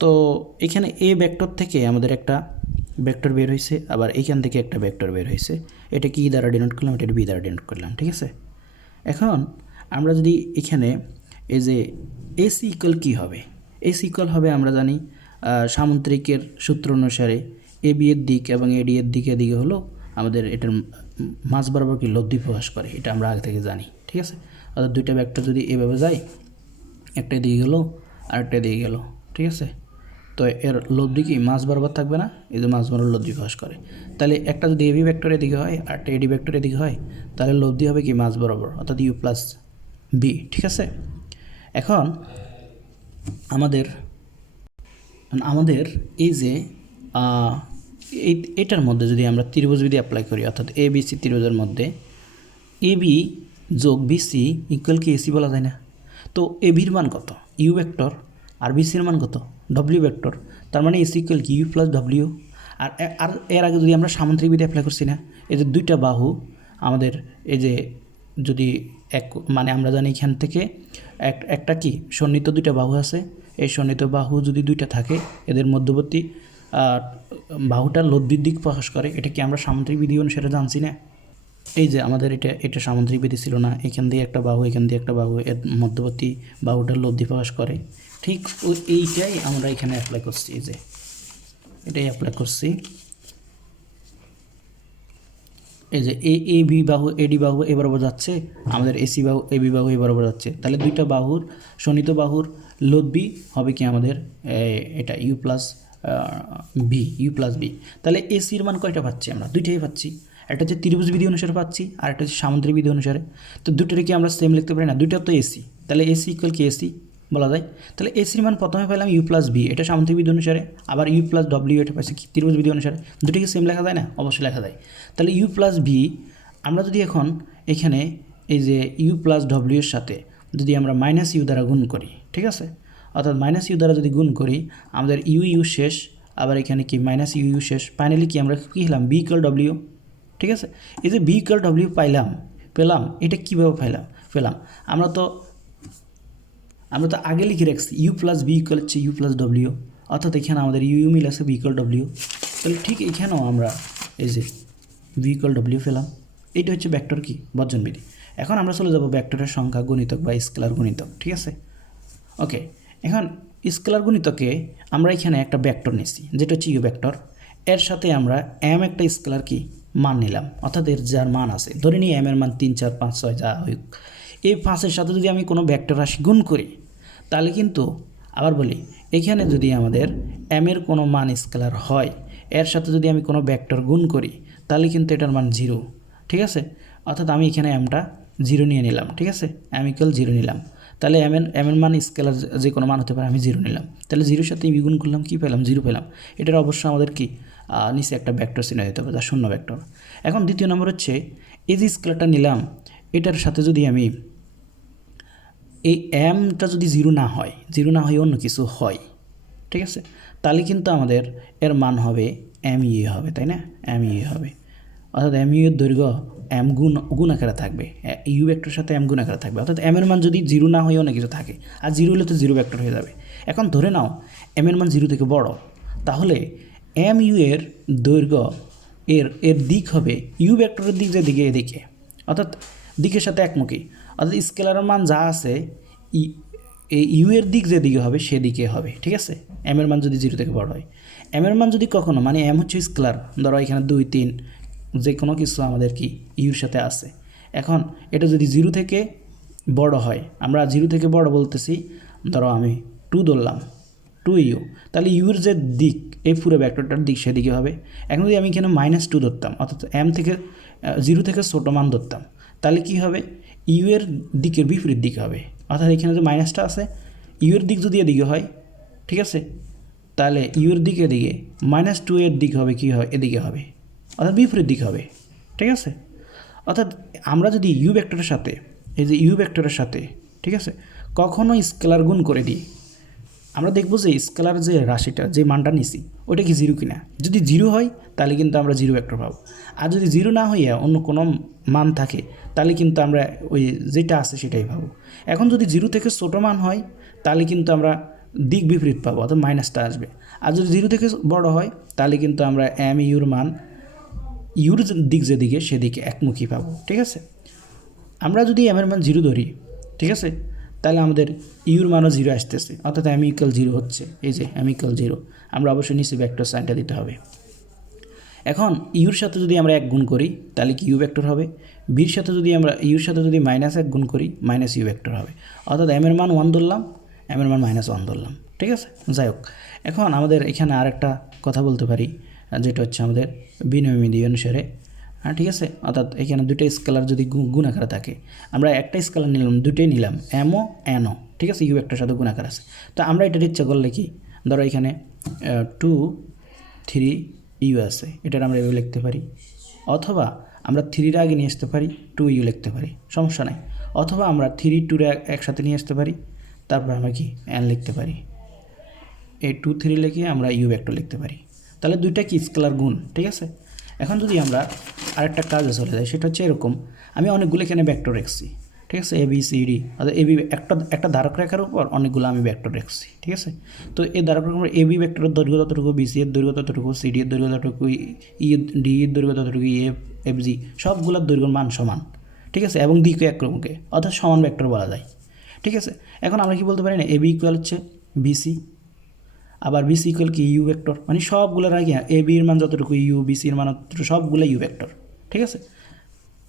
তো এখানে এ ভেক্টর থেকে আমাদের একটা ভেক্টর বের হয়েছে, আবার এখান থেকে একটা ভেক্টর বের হয়েছে। এটা কি দ্বারা ডিনোট করলাম, এটা বি দ্বারা ডিনোট করলাম, ঠিক আছে। এখন আমরা যদি এখানে এই যে এসি ইকুয়াল কী হবে, এসি ইকুয়াল হবে আমরা জানি সামুদ্রিকের সূত্র অনুসারে এ বি এর দিক এবং এডি এর দিকে হলো আমাদের এটার মাঝ বরাবর কি লব্ধি প্রকাশ করে, এটা আমরা আগে থেকে জানি, ঠিক আছে। অর্থাৎ দুইটা ভেক্টর যদি এভাবে যায়, একটা দিকে গেল আর একটা দিকে গেল, ঠিক আছে। তো এর লব্ধি কি মাঝ বরাবর থাকবে না, এই যে মাঝ বরাবর লব্ধি প্রকাশ করে। তাহলে একটা যদি এবি ভেক্টর এদিকে হয় আর একটা এডি ভেক্টর এদিকে হয়, তাহলে লব্ধি হবে কি মাঝ বরাবর, অর্থাৎ ইউ প্লাস বি, ঠিক আছে। এখন আমাদের এই যে এটার মধ্যে যদি আমরা ত্রিভুজ বিধি অ্যাপ্লাই করি, অর্থাৎ এ বি সি ত্রিভুজের মধ্যে এ বি যোগ বিসি ইকুয়াল কি এসি বলা যায় না। তো এ বির মান কত, ইউ ভেক্টর, আর বিসির মান কত, ডব্লিউ ভেক্টর। তার মানে এসি ইকুয়াল কি ইউ প্লাস ডব্লিউ। আর এর আগে যদি আমরা সামুদ্রিক বিধি অ্যাপ্লাই করছি না, এই যে দুইটা বাহু আমাদের এই যে যদি এক মানে আমরা জানি এখান থেকে একটা কি সন্নিহিত দুইটা বাহু আছে, এই সন্নিহিত বাহু যদি দুইটা থাকে, এদের মধ্যবর্তী বাহুটার লব্ধির দিক প্রকাশ করে। এটা কি আমরা সামুদ্রিক বিধি অনুসারে জানছি না। এই যে আমাদের এটা সামুদ্রিক বিধি ছিল না, এখান দিয়ে একটা বাহু এখান দিয়ে একটা বাহু, এর মধ্যবর্তী বাহুটার লব্ধি প্রকাশ করে। ঠিক এইটাই আমরা এখানে অ্যাপ্লাই করছি, এই যে এটাই অ্যাপ্লাই করছি। এই যে এ বি বাহু এডি বাহু এ বরাবর যাচ্ছে, আমাদের এসি বাহু এ বি বাহু এ বরাবর যাচ্ছে। তাহলে দুইটা বাহুর সন্নিহিত বাহুর লব্ধি হবে কি আমাদের এটা ইউ প্লাস বি। তাহলে এসির মান কয়টা পাচ্ছি আমরা, দুইটাই পাচ্ছি। একটা হচ্ছে ত্রিভুজ বিধি অনুসারে পাচ্ছি, আর একটা হচ্ছে সামুদ্রিক বিধি অনুসারে। তো দুটোরে কি আমরা সেম লিখতে পারি না, দুইটা তো এসি, তাহলে এসি ইকুয়াল কি এসি বলা যায়। তাহলে এসির মান প্রথমে পেলাম ইউ প্লাস বি, এটা সামুদ্রিক বিধি অনুসারে, আবার ইউ প্লাস ডব্লিউ এটা পাইছি ত্রিভুজ বিধি অনুসারে। দুটোকে সেম লেখা যায় না, অবশ্যই লেখা যায়। তাহলে ইউ প্লাস বি আমরা যদি এখন এখানে এই যে ইউ প্লাস ডব্লিউ এর সাথে যদি আমরা মাইনাস ইউ দ্বারা গুণ করি, ঠিক আছে, অর্থাৎ মাইনাস ইউ দ্বারা যদি গুণ করি, আমাদের ইউ শেষ, আবার এখানে কি মাইনাস ইউ শেষ, ফাইনালি কি আমরা কী হলাম বি ইকুয়াল ডব্লিউ, ঠিক আছে। এই যে বি ইকুয়াল ডব্লিউ পেলাম, এটা কীভাবে পেলাম আমরা তো আগে লিখে রাখছি ইউ প্লাস বি ইকুয়াল হচ্ছে ইউ প্লাস ডব্লিউ, অর্থাৎ এখানে আমাদের ইউ মিল আছে বি ইকুয়াল ডব্লিউ। তাহলে ঠিক এখানেও আমরা এই যে বি ইকুয়াল ডব্লিউ পেলাম। এইটা হচ্ছে ভেক্টর কি বর্জন বিধি। এখন আমরা চলে যাব ভেক্টরের সংখ্যা গুণিতক বা স্কেলার গুণিতক, ঠিক আছে। ওকে, এখন স্কেলার গুণিতকে আমরা এখানে একটা ভেক্টর নিচ্ছি যেটা হচ্ছে ইউ ভেক্টর, এর সাথে আমরা এম একটা স্কেলার কি মান নিলাম, অর্থাৎ এর যার মান আছে, ধরে নিই এম এর মান 3 4 5 6 যা হোক, এই 5-এর সাথে যদি আমি কোনো ভেক্টর রাশি গুণ করি, তাহলে কিন্তু আবার বলি এখানে যদি আমাদের এম এর কোনো মান স্কেলার হয়, এর সাথে যদি আমি কোনো ভেক্টর গুণ করি, তাহলে কিন্তু এটার মান 0, ঠিক আছে। অর্থাৎ আমি এখানে এমটা 0 নিয়ে নিলাম, ঠিক আছে, এম ইকুয়াল 0 নিলাম। তাহলে এম এর মান স্কেলার যে কোনো মান হতে পারে, আমি 0 নিলাম। তাহলে 0-এর সাথে গুণ করলাম, কী পেলাম, 0 পেলাম। এটার অবশ্যই আমাদের কি নিচে একটা ভেক্টর চিহ্ন দিতে হবে, যা শূন্য ভেক্টর। এখন দ্বিতীয় নম্বর হচ্ছে এই যে স্কেলারটা নিলাম, এটার সাথে যদি আমি এই এমটা যদি 0 না হয় অন্য কিছু হয়, ঠিক আছে, তাহলে কিন্তু আমাদের এর মান হবে এম ইউ হবে, তাই না, এম ইউ হবে। অর্থাৎ এম ইউ এর দৈর্ঘ্য এম গুণ আকারে থাকবে, ইউ ভেক্টরের সাথে এম গুণ আকারে থাকবে। অর্থাৎ এম এর মান যদি 0 না হয় অন্য কিছু থাকে, আর 0 হলে তো 0 ভেক্টর হয়ে যাবে। এখন ধরে নাও এম এর মান 0 থেকে বড়, তাহলে এম ইউ এর দৈর্ঘ্য এর দিক হবে ইউ ভেক্টরের দিক যেদিকে এদিকে, অর্থাৎ দিকের সাথে একমুখী। অর্থাৎ স্কেলারের মান যা আছে এই ইউ এর দিক যেদিকে হবে সেদিকে হবে, ঠিক আছে। এম এর মান যদি 0 থেকে বড় হয়, এম এর মান যদি কখনো মানে এম হচ্ছে স্কেলার, ধরো এখানে 2 3 যে কোনো কিছু আমাদের কি ইউর সাথে আছে। এখন এটা যদি 0 থেকে বড় হয়, আমরা 0 থেকে বড় বলতেছি, ধরো আমি 2 ধরলাম, 2 ইউ, তাহলে ইউর যে দিক এই পুরো ভেক্টরটার দিক সেদিকে হবে। এখন যদি আমি এখানে -2 ধরতাম, অর্থাৎ এম থেকে 0 থেকে ছোটো মান ধরতাম, তাহলে কি হবে, ইউ এর দিকের বিপরীত দিকে হবে। অর্থাৎ এখানে যে মাইনাসটা আছে, ইউ এর দিক যদি এদিকে হয়, ঠিক আছে, তাহলে ইউ এর দিক এদিকে, -2 এর দিক হবে কি হয়, এদিকে হবে, অর্থাৎ বিপরীত দিক হবে, ঠিক আছে। অর্থাৎ আমরা যদি ইউ ভেক্টরের সাথে এই যে ইউ ভেক্টরের সাথে, ঠিক আছে, কখনো স্কেলার গুণ করে দিই, আমরা দেখব যে স্কেলার যে রাশিটা যে মানটা নিছি ওইটা কি জিরো কিনা। যদি জিরো হয় তাহলে কিন্তু আমরা জিরো ভেক্টর পাবো, আর যদি জিরো না হইয়া অন্য কোনো মান থাকে তাহলে কিন্তু আমরা ওই যেটা আছে সেটাই পাবো। এখন যদি জিরো থেকে ছোটো মান হয় তাহলে কিন্তু আমরা দিক বিপরীত পাবো, অর্থাৎ মাইনাসটা আসবে। আর যদি জিরো থেকে বড় হয় তাহলে কিন্তু আমরা এম ইউর মান ইউর দিক যেদিকে সেদিকে একমুখী পাবো। ঠিক আছে, আমরা যদি এম এর মান জিরো ধরি, ঠিক আছে, তাহলে আমাদের ইউর মানও জিরো আসতেছে, অর্থাৎ এম ইকুয়াল জিরো হচ্ছে। এই যে এম ইকুয়াল জিরো, আমরা অবশ্যই নিচে ভেক্টর সাইনটা দিতে হবে। এখন ইউর সাথে যদি আমরা 1 গুণ করি তাহলে কি ইউ ভেক্টর হবে। বির সাথে যদি আমরা ইউর সাথে যদি -1 গুণ করি মাইনাস ইউ ভেক্টর হবে, অর্থাৎ এম এর মান 1 ধরলাম, এম এর মান -1 ধরলাম। ঠিক আছে, যাই হোক, এখন আমাদের এখানে আরেকটা কথা বলতে পারি, যেটা হচ্ছে আমাদের বিনিময় অনুসারে। ঠিক আছে, অর্থাৎ এখানে দুটো স্কেলার যদি গুণ আকারে থাকে, আমরা একটা স্কেলার নিলাম, দুটোই নিলাম, এমও এনও, ঠিক আছে, ইউ ভেক্টরের সাথে গুণ আকার আছে। তো আমরা এটার ইচ্ছা করলে কি, ধরো এখানে 2 3 ইউ আছে, এটার আমরা ইউ লিখতে পারি, অথবা আমরা 3-র আগে নিয়ে আসতে পারি 2 ইউ লিখতে পারি, সমস্যা নাই। অথবা আমরা 3 2 একসাথে নিয়ে আসতে পারি, তারপর আমরা কি এন লিখতে পারি, এই 2 3 লিখে আমরা ইউ ভেক্টর লিখতে পারি। তাহলে দুইটা কি স্কেলার গুণ। ঠিক আছে, এখন যদি আমরা আরেকটা কাজে চলে যাই, সেটা হচ্ছে এরকম, আমি অনেকগুলো এখানে ভেক্টর রেখেছি। ঠিক আছে, এ বি সি ডি, অর্থাৎ এবি একটা ধারক রেখার উপর অনেকগুলো আমি ভেক্টর রেখেছি। ঠিক আছে, তো এই ধারক রেখার এ বি ভেক্টরের দৈর্ঘ্য ততটুকু, বিসি এর দৈর্ঘ্য ততটুকু, সিডি এর দৈর্ঘ্য ততটুকু, ই ডি এর দৈর্ঘ্য ততটুকু, এফ জি সবগুলোর দৈর্ঘ্য মান সমান। ঠিক আছে, এবং দিকে একরকমকে, অর্থাৎ সমান ভেক্টর বলা যায়। ঠিক আছে, এখন আমরা কি বলতে পারি না, এ বি ইকুয়াল হচ্ছে বিসি, আবার বিসি ইকুয়াল কি ইউ ভেক্টর, মানে সবগুলোর আগে এ বির মান যতটুকু ইউ, বিসির মান ততটুকু, সবগুলো ইউ ভেক্টর। ঠিক আছে,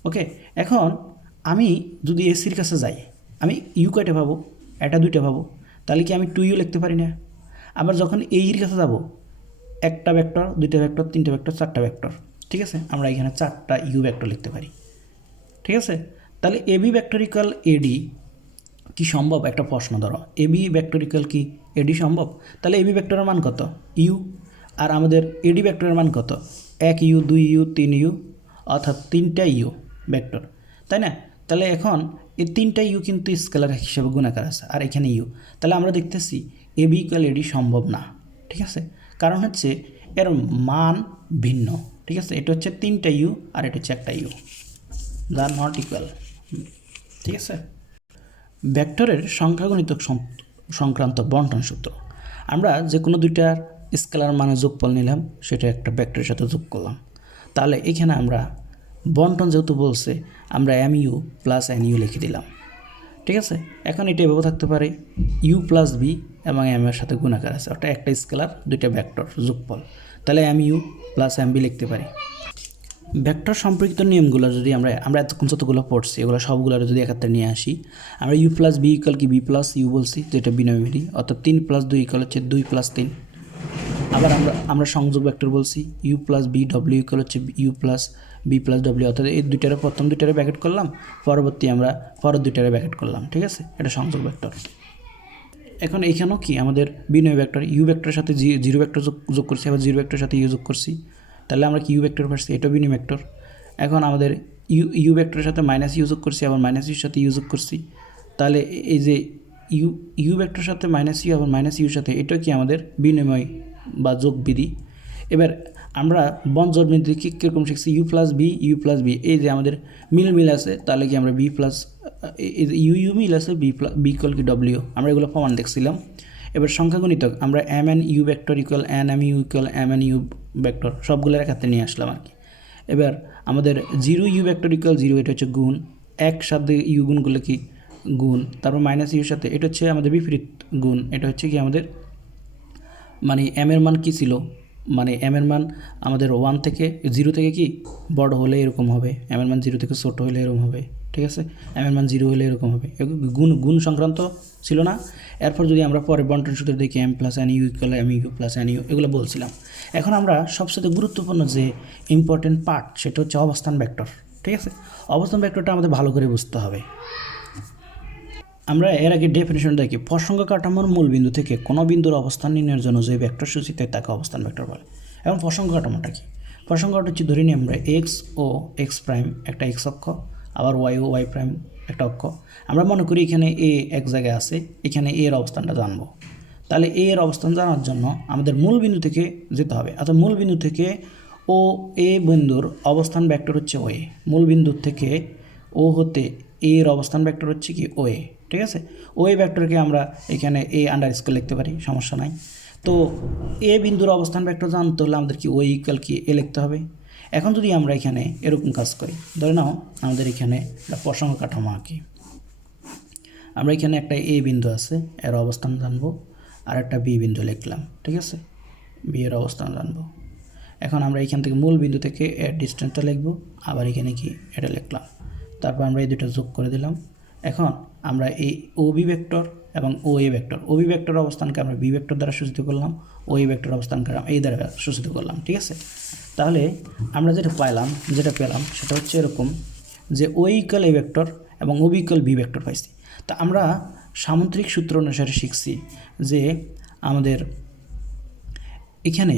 ওকে। এখন আমি যদি এসির কাছে যাই, আমি ইউ কয়টা পাবো, একটা দুইটা পাবো, তাহলে কি আমি 2 ইউ লিখতে পারি না। আবার যখন এইর কাছে যাব, একটা ভেক্টর, দুইটা ভেক্টর, তিনটা ভেক্টর, চারটা ভেক্টর। ঠিক আছে, আমরা এখানে 4টা ইউ ভেক্টর লিখতে পারি। ঠিক আছে, তাহলে এ বি ভেক্টর ইকুয়াল এডি কি সম্ভব, একটা প্রশ্ন ধরো, এ বি ভেক্টর ইকুয়াল কি এডি সম্ভব। তাহলে এ বি ভেক্টরের মান কত, ইউ, আর আমাদের এডি ভেক্টরের মান কত, 1 ইউ, 2 ইউ, 3 ইউ, অর্থাৎ 3টা ইউ ভেক্টর, তাই না। তাহলে এখন এই 3টা ইউ কিন্তু স্কেলার হিসেবে গুণাকার আছে, আর এখানে ইউ, তাহলে আমরা দেখতেছি এ বি ইকুয়াল এডি সম্ভব না। ঠিক আছে, কারণ হচ্ছে এর মান ভিন্ন। ঠিক আছে, এটা হচ্ছে 3টা ইউ আর এটা হচ্ছে একটা ইউ, দা নট ইকুয়াল। ঠিক আছে, ভেক্টরের সংখ্যাগণিত সংক্রান্ত বন্টন সূত্র, আমরা যে কোনো দুইটার স্কেলার মানে যোগফল নিলাম, সেটা একটা ভেক্টরের সাথে যোগ করলাম, তাহলে এখানে আমরা বন্টন যেহেতু বলছে, আমরা M U plus N U লিখে দিলাম। ঠিক আছে, এখন এটা এভাবে থাকতে পারে, ইউ প্লাস বি এবং এম এর সাথে গুণাকার আছে, ওটা একটা স্কেলার দুইটা ভেক্টর যোগফল, তাহলে M U plus M B লিখতে পারি। ভেক্টর সম্পর্কিত নিয়মগুলো যদি আমরা এতক্ষণ যতগুলো পড়ছি এগুলো সবগুলো যদি একাত্রে নিয়ে আসি, আমরা ইউ প্লাস বি ইকুয়াল কি বি প্লাস ইউ বলছি, যেটা বিনামী, অর্থাৎ 3 + 2 ইকুয়াল হচ্ছে 2 + 3। আবার আমরা সংযোগ ভেক্টর বলছি, U plus B W equal হচ্ছে U plus B plus W, অর্থাৎ এই দুইটারে প্রথম দুইটারে ব্র্যাকেট করলাম, পরবর্তী আমরা পরের দুইটারে ব্র্যাকেট করলাম। ঠিক আছে, এটা সংযোগ ভেক্টর। এখন এইখানেও কি আমাদের বিনয় ভেক্টর, ইউ ভেক্টরের সাথে জিরো ভেক্টর যোগ করছি, আবার জিরো ভেক্টরের সাথে ইউ যোগ করছি, তাহলে আমরা কি ইউ ভেক্টর পাচ্ছি, এটা বিনয় ভেক্টর। এখন আমাদের ইউ ভেক্টরের সাথে মাইনাস ইউ যোগ করছি, আবার মাইনাস ইউর সাথে ইউ যোগ করছি, তাহলে এই যে ইউ ভেক্টরের সাথে মাইনাস ইউ আবার মাইনাস ইউর সাথে, এটা কি আমাদের বিনিময় বা যোগ বিধি। এবার আমরা বঞ্জর বিধি কীরকম শিখছি, U plus B, U plus B, এই যে আমাদের মিল আছে, তাহলে কি আমরা বি প্লাস ইউ মিল আছে, বি ইকুয়াল কি ডব্লিউ, আমরা এগুলো প্রমাণ দেখছিলাম। এবার সংখ্যাগণিতক আমরা M N U vector equal N M U equal M N U vector সবগুলোর একাত্রে নিয়ে আসলাম আর কি। এবার আমাদের 0 ইউ ভেক্টর ইকুয়াল 0, এটা হচ্ছে গুণ, এক সাথে ইউ গুণগুলো কি গুণ, তারপর মাইনাস ইউর সাথে এটা হচ্ছে আমাদের বিপরীত গুণ, এটা হচ্ছে কি আমাদের মানে এম এর মান কী ছিল, মানে এম এর মান আমাদের 1 থেকে 0 থেকে কি বড় হলে এরকম হবে, এম এর মান 0 থেকে ছোটো হলে এরকম হবে। ঠিক আছে, এম এর মান 0 হলে এরকম হবে, গুণ সংক্রান্ত ছিল না। এরপর যদি আমরা পরে বন্টন সূত্র দেখি, M plus N U equal M U plus N U, এগুলো বলছিলাম। এখন আমরা সবচেয়ে গুরুত্বপূর্ণ যে ইম্পর্টেন্ট পার্ট, সেটা হচ্ছে অবস্থান ভেক্টর। ঠিক আছে, অবস্থান ভেক্টরটা আমাদের ভালো করে বুঝতে হবে। আমরা এর আগে ডেফিনেশন দেখি, প্রসঙ্গ কাঠামোর মূল বিন্দু থেকে কোনো বিন্দুর অবস্থান নির্ণয়ের জন্য যে ভেক্টর সূচিত হয় তাকে অবস্থান ভেক্টর বলে। এবং প্রসঙ্গ কাঠামোটা কি, প্রসঙ্গ কাঠামো হচ্ছে ধরে নিই আমরা এক্স ও এক্স প্রাইম একটা এক্স অক্ষ, আবার ওয়াই ও ওয়াই প্রাইম একটা অক্ষ। আমরা মনে করি এখানে এ এক জায়গায় আছে, এখানে এর অবস্থানটা জানবো। তাহলে এ এর অবস্থান জানার জন্য আমাদের মূল বিন্দু থেকে যেতে হবে, অর্থাৎ মূল বিন্দু থেকে ও এ বিন্দুর অবস্থান ভেক্টর হচ্ছে ও এ, মূল বিন্দু থেকে ও হতে এ এর অবস্থান ভেক্টর হচ্ছে কি ও এ, ঠিক আছে। ও এ ভেক্টরকে আমরা এখানে এ আন্ডারস্কোর লিখতে পারি, সমস্যা নাই। তো এ বিন্দুর অবস্থান ভেক্টর জানতে হলে আমাদের কি ও ইকুয়াল কি এ লিখতে হবে। এখন যদি আমরা এখানে এরকম কাজ করি, ধরে নাও আমাদের এখানে একটা প্রসঙ্গ কাঠামো আঁকি, আমরা এখানে একটা এ বিন্দু আছে, এর অবস্থান জানবো, আর একটা বি বিন্দু লিখলাম, ঠিক আছে, বি এর অবস্থান জানবো। এখন আমরা এখান থেকে মূল বিন্দু থেকে এর ডিস্টেন্সটা লিখবো, আবার এখানে কি এটা লিখলাম, তারপর আমরা এই দুটো যোগ করে দিলাম। এখন আমরা এই ও বি ভেক্টর এবং O A vector, O B vector অবস্থানকে আমরা বি ভেক্টর দ্বারা সূচিত করলাম, ও এ ভেক্টর অবস্থানকে আমরা এই দ্বারা সূচিত করলাম, ঠিক আছে। তাহলে আমরা যেটা পেলাম সেটা হচ্ছে এরকম যে ও ইকুয়াল এ ভেক্টর এবং ও বি ইকুয়াল বি ভেক্টর পাইছি। তা আমরা সামুদ্রিক সূত্র অনুসারে শিখছি যে আমাদের এখানে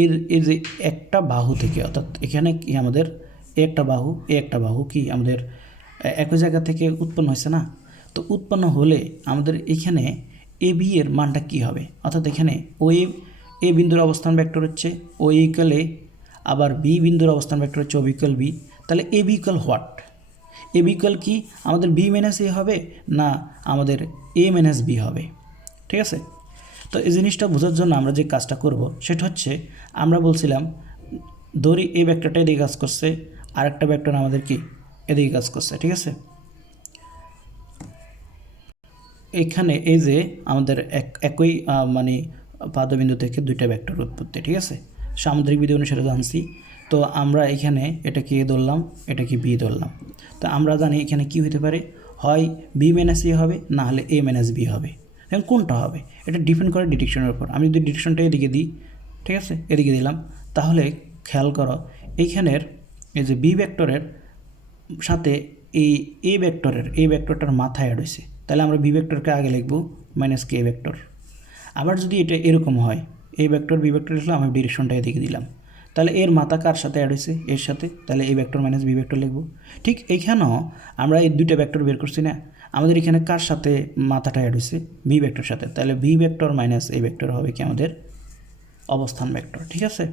এর যে একটা বাহু থেকে, অর্থাৎ এখানে কি আমাদের একটা বাহু কি আমাদের একই জায়গা থেকে উৎপন্ন হয়েছে না। তো উৎপন্ন হলে আমাদের এখানে এ বি এর মানটা কি হবে, অর্থাৎ এখানে ও এ বিন্দুর অবস্থান ভেক্টর হচ্ছে ও ইকুয়াল এ, আবার বি বিন্দুর অবস্থান ভেক্টর হচ্ছে ও বি ইকুয়াল বি। তাহলে A B equal what, A B equal কি আমাদের বি মাইনাস এ হবে না আমাদের এ মাইনাস বি হবে, ঠিক আছে। তো এই জিনিসটা বোঝার জন্য আমরা যে কাজটা করব সেটা হচ্ছে, আমরা বলছিলাম ধরি এই ভেক্টরটা এদিকে কাজ করছে, আরেকটা ভেক্টর আমাদের কি এদিকে কাজ করছে, ঠিক আছে। এখানে এই যে আমাদের একই মানে পাদবিন্দু থেকে দুইটা ভেক্টর উৎপত্তি, ঠিক আছে, সামুদ্রিক বিধি অনুসারে জানছি। তো আমরা এখানে এটা কি এ ধরলাম, এটা কি বি ধরলাম। তো আমরা জানি এখানে কি হতে পারে, হয় বি মাইনাস এ হবে, না হলে এ মাইনাস বি হবে। এখন কোনটা হবে এটা ডিপেন্ড করে ডিরেকশনের উপর। আমি যদি ডিরেকশনটা এদিকে দিই, ঠিক আছে, এদিকে দিলাম, তাহলে খেয়াল করো এইখানের এই যে বি ভেক্টরের সাথে এই এ ভেক্টরটার মাথায় অ্যাড হয়েছে, তাহলে আমরা বি ভেক্টরকে আগে লিখব মাইনাস কে ভেক্টর। আবার যদি এটা এরকম হয়, এ ভেক্টর বি ভেক্টর লিখলাম, আমি ডিরেকশনটা এদিকে দিলাম, তাহলে এর মাথা কার সাথে অ্যাড হয়েছে, এর সাথে, তাহলে A vector minus B vector লিখব। ঠিক এইখানেও আমরা এই দুইটা ভেক্টর বের করছি না, আমাদের এখানে কার সাথে মাথাটা অ্যাড হয়েছে, বি ভেক্টর সাথে, তাহলে B vector minus A vector হবে কি আমাদের অবস্থান ভেক্টর, ঠিক আছে।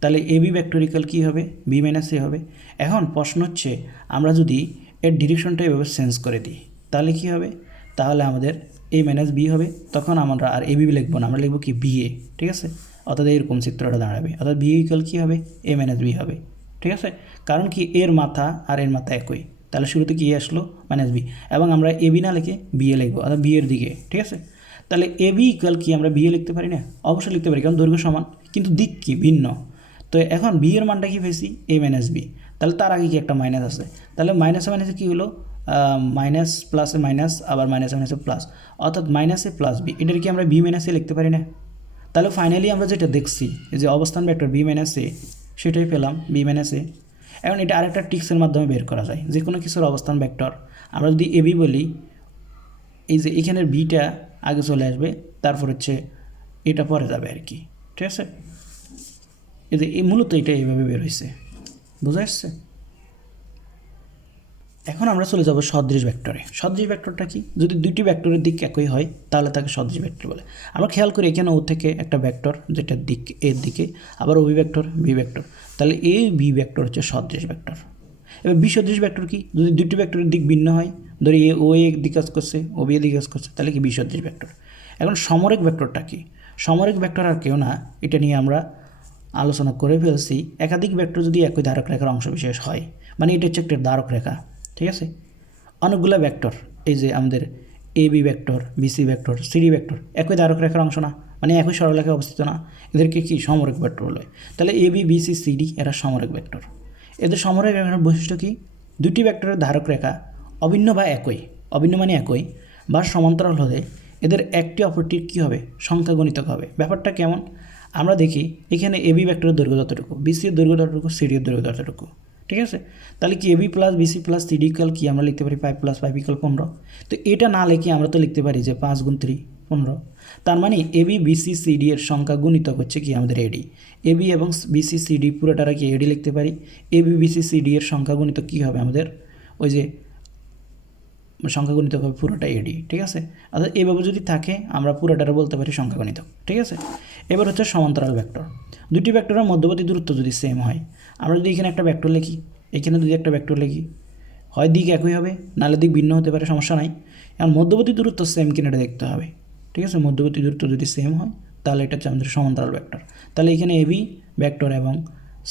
তাহলে এ বি ভেক্টর ইকুয়াল কী হবে, বি মাইনাস এ হবে। এখন প্রশ্ন হচ্ছে আমরা যদি এর ডিরেকশনটা এভাবে চেঞ্জ করে দিই তাহলে কি হবে, তাহলে আমাদের এ মাইনাস বি হবে। তখন আমরা আর এ বি লিখবো না, আমরা লিখবো কি বি এ, ঠিক আছে। অর্থাৎ এরকম চিত্রটা দাঁড়াবে, অর্থাৎ বি ইকুয়াল কী হবে, এ মাইনাস বি হবে, ঠিক আছে। কারণ কি এর মাথা আর এর মাথা একই, তাহলে শুরুতে কি আসলো মাইনাস বি, এবং আমরা এ বি না লিখে বি এ লিখবো, অর্থাৎ বি এর দিকে, ঠিক আছে। তাহলে এ বি ইকুয়াল কি আমরা বি এ লিখতে পারি না, অবশ্যই লিখতে পারি, কারণ দৈর্ঘ্য সমান কিন্তু দিক কি ভিন্ন। তো এখন বি এর মানটা কি পেয়েছি এ মাইনাস বি, তাহলে তার আগে কি একটা মাইনাস আছে, তাহলে মাইনাসে মাইনাসে কী হলো, মাইনাস প্লাসে মাইনাস, আবার মাইনাসে মাইনাসে প্লাস, অর্থাৎ মাইনাসে প্লাস বি, এটার কি আমরা বি মাইনাসে লিখতে পারি না। তাহলে ফাইনালি আমরা যেটা দেখছি যে অবস্থান ভেক্টর বি মাইনাস এ, সেটাই পেলাম বি মাইনাস এ। এখন এটা আরেকটা টিক্সের মাধ্যমে বের করা যায়, যে কোনো কিছুর অবস্থান ভেক্টর আমরা যদি এ বি বলি, এই যে এখানের বিটা আগে চলে আসবে, তারপর হচ্ছে এটা পরে যাবে আর কি, ঠিক আছে। এই যে মূলত এটা এইভাবে বের হয়েছে, বোঝা যাচ্ছে। এখন আমরা চলে যাব সদৃশ ভেক্টরে। সদৃশ ভেক্টরটা কি, যদি দুইটি ভেক্টরের দিক একই হয় তাহলে তাকে সদৃশ ভেক্টর বলে। আমরা খেয়াল করি এখানে ও থেকে একটা ভেক্টর যেটার দিক এর দিকে, আবার ও বি ভেক্টর বি ভেক্টর, তাহলে এ বি ভেক্টর হচ্ছে সদৃশ ভেক্টর। এবার বিসদৃশ ভেক্টর কি, যদি দুটি ভেক্টরের দিক ভিন্ন হয়, ধরি এ ও এ দিক কাজ করছে, ও বি দিক কাজ করছে, তাহলে কি বিসদৃশ ভেক্টর। এখন সমরেখ ভেক্টরটা কি, সমরেখ ভেক্টর আর কেউ না, এটা নিয়ে আমরা আলোচনা করে ফেলছি। একাধিক ভেক্টর যদি একই ধারক রেখার অংশ বিশেষ হয়, মানে এটা হচ্ছে একটা ধারক রেখা, ঠিক আছে। অনেকগুলো ভেক্টর, এই যে আমাদের A B vector, BC vector, CD vector একই ধারক রেখার অংশ না, মানে একই সরলরেখায় অবস্থিত না, এদেরকে কি সমরেখ ভেক্টর বলে। তাহলে এ বি বিসি সিডি এরা সমরেখ ভেক্টর। এদের সমরেখ রেখার বৈশিষ্ট্য কি, দুটি ভেক্টরের ধারক রেখা অভিন্ন বা একই, অভিন্ন মানে একই বা সমান্তরাল হলে এদের একটি অপরটির কী হবে, সংখ্যা গণিতক হবে। ব্যাপারটা কেমন, আমরা দেখি এখানে এ বি ভেক্টরের দৈর্ঘ্য যতটুকু, বিসি এর দৈর্ঘ্য ততটুকু, সিডি এর দৈর্ঘ্য ততটুকু, ঠিক আছে। তাহলে কি A B plus BC plus CD equal কি আমরা লিখতে পারি 5 + 5 = 15। তো এটা না লিখে আমরা তো লিখতে পারি যে 5 × 3 15। তার মানে এ বি বিসি সিডি এর সংখ্যা গুণিতক হচ্ছে কি আমাদের এডি। এ বি এবং বিসি সিডি পুরোটারা কি এডি লিখতে পারি। এ বি বিসি সিডি এর সংখ্যা গুণিতক কী হবে আমাদের, ওই যে সংখ্যাগণিতক হবে পুরোটা এডি, ঠিক আছে। অর্থাৎ এইভাবে যদি থাকে আমরা পুরোটারে বলতে পারি সংখ্যাগণিতক, ঠিক আছে। এবার হচ্ছে সমান্তরাল ভেক্টর। দুটি ভেক্টরের মধ্যবর্তী দূরত্ব যদি সেম হয়, আমরা যদি এখানে একটা ভেক্টর লিখি, এখানে যদি একটা ভেক্টর লিখি, হয় দিক একই হবে, নাহলে দিক ভিন্ন হতে পারে, সমস্যা নাই। এখন মধ্যবর্তী দূরত্ব সেম কিনা এটা দেখতে হবে, ঠিক আছে। মধ্যবর্তী দূরত্ব যদি সেম হয় তাহলে এটা হচ্ছে আমাদের সমান্তরাল ভেক্টর। তাহলে এখানে এবি ভেক্টর এবং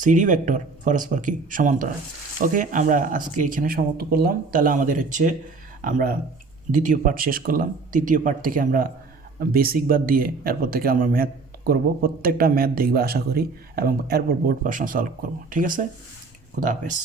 সিডি ভেক্টর পরস্পর কি সমান্তরাল। ওকে, আমরা আজকে এখানে সমাপ্ত করলাম। তাহলে আমাদের হচ্ছে আমরা দ্বিতীয় পার্ট শেষ করলাম। তৃতীয় পার্ট থেকে আমরা বেসিক বাদ দিয়ে এরপর থেকে আমরা ম্যাথ করব, প্রত্যেকটা ম্যাথ দেখবে আশা করি, এবং এরপর বোর্ড প্রশ্ন সলভ করব, ঠিক আছে। খুদা হাফেজ।